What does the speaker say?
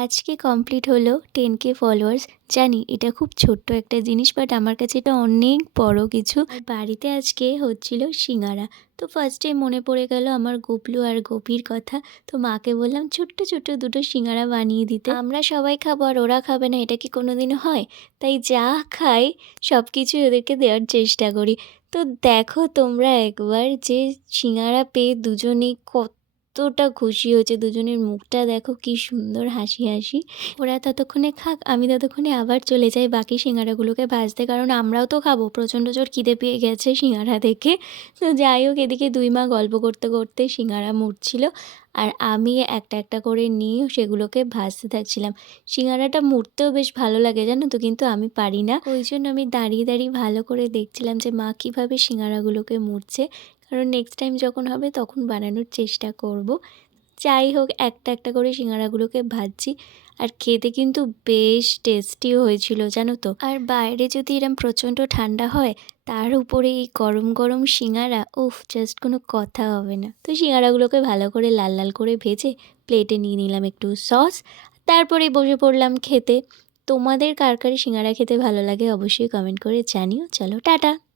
আজকে কমপ্লিট হলো ten K followers জানি, এটা খুব ছোট্ট একটা জিনিস বাট আমার কাছে এটা অনেক বড় কিছু। বাড়িতে আজকে হচ্ছিল সিঙ্গারা। তো ফার্স্টে মনে পড়ে গেল আমার গোপলু আর গোপীর কথা। তো মাকে বললাম, ছোট্ট ছোট্ট দুটো সিঙ্গারা বানিয়ে দিতে। আমরা সবাই খাব আর ওরা খাবে না, এটা কি কোনোদিনও হয়? তাই যা খাই সব কিছুই ওদেরকে দেওয়ার চেষ্টা করি। তো দেখো তোমরা একবার যে সিঙ্গারা পেয়ে দুজনেই কতটা খুশি হয়েছে, দুজনের মুখটা দেখো কি সুন্দর হাসি হাসি। ওরা ততক্ষণে খাক, আমি ততক্ষণে আবার চলে যাই বাকি সিঙ্গারাগুলোকে ভাজতে, কারণ আমরাও তো খাব, প্রচণ্ড জোর খিদে পেয়ে গেছে সিঙ্গারা দেখে। তো যাই হোক, এদিকে দুই মা গল্প করতে করতে সিঙ্গারা মুড়ছিল, আর আমি একটা একটা করে নিয়ে সেগুলোকে ভাজতে থাকছিলাম। সিঙ্গারাটা মুড়তেও বেশ ভালো লাগে, জানো তো, কিন্তু আমি পারি না। ওই জন্য আমি দাঁড়িয়ে দাঁড়িয়ে ভালো করে দেখছিলাম যে মা কীভাবে সিঙ্গারাগুলোকে মুড়ছে। কারণ নেক্সট টাইম যখন হবে তখন বানানোর চেষ্টা করব। যাই হোক, একটা একটা করে সিঙ্গারাগুলোকে ভাজছি। আর খেতে কিন্তু বেশ টেস্টিও হয়েছিল, জানো তো। আর বাইরে যদি এরম প্রচণ্ড ঠান্ডা হয়, তার উপরে এই গরম গরম সিঙ্গারা, উফ জাস্ট কোনো কথা হবে না। তো সিঙ্গারাগুলোকে ভালো করে লাল লাল করে ভেজে প্লেটে নিয়ে নিলাম একটু সস তারপরে বসে পড়লাম খেতে। তোমাদের কার কার সিঙ্গারা খেতে ভালো লাগে অবশ্যই কমেন্ট করে জানিও। চলো, টাটা!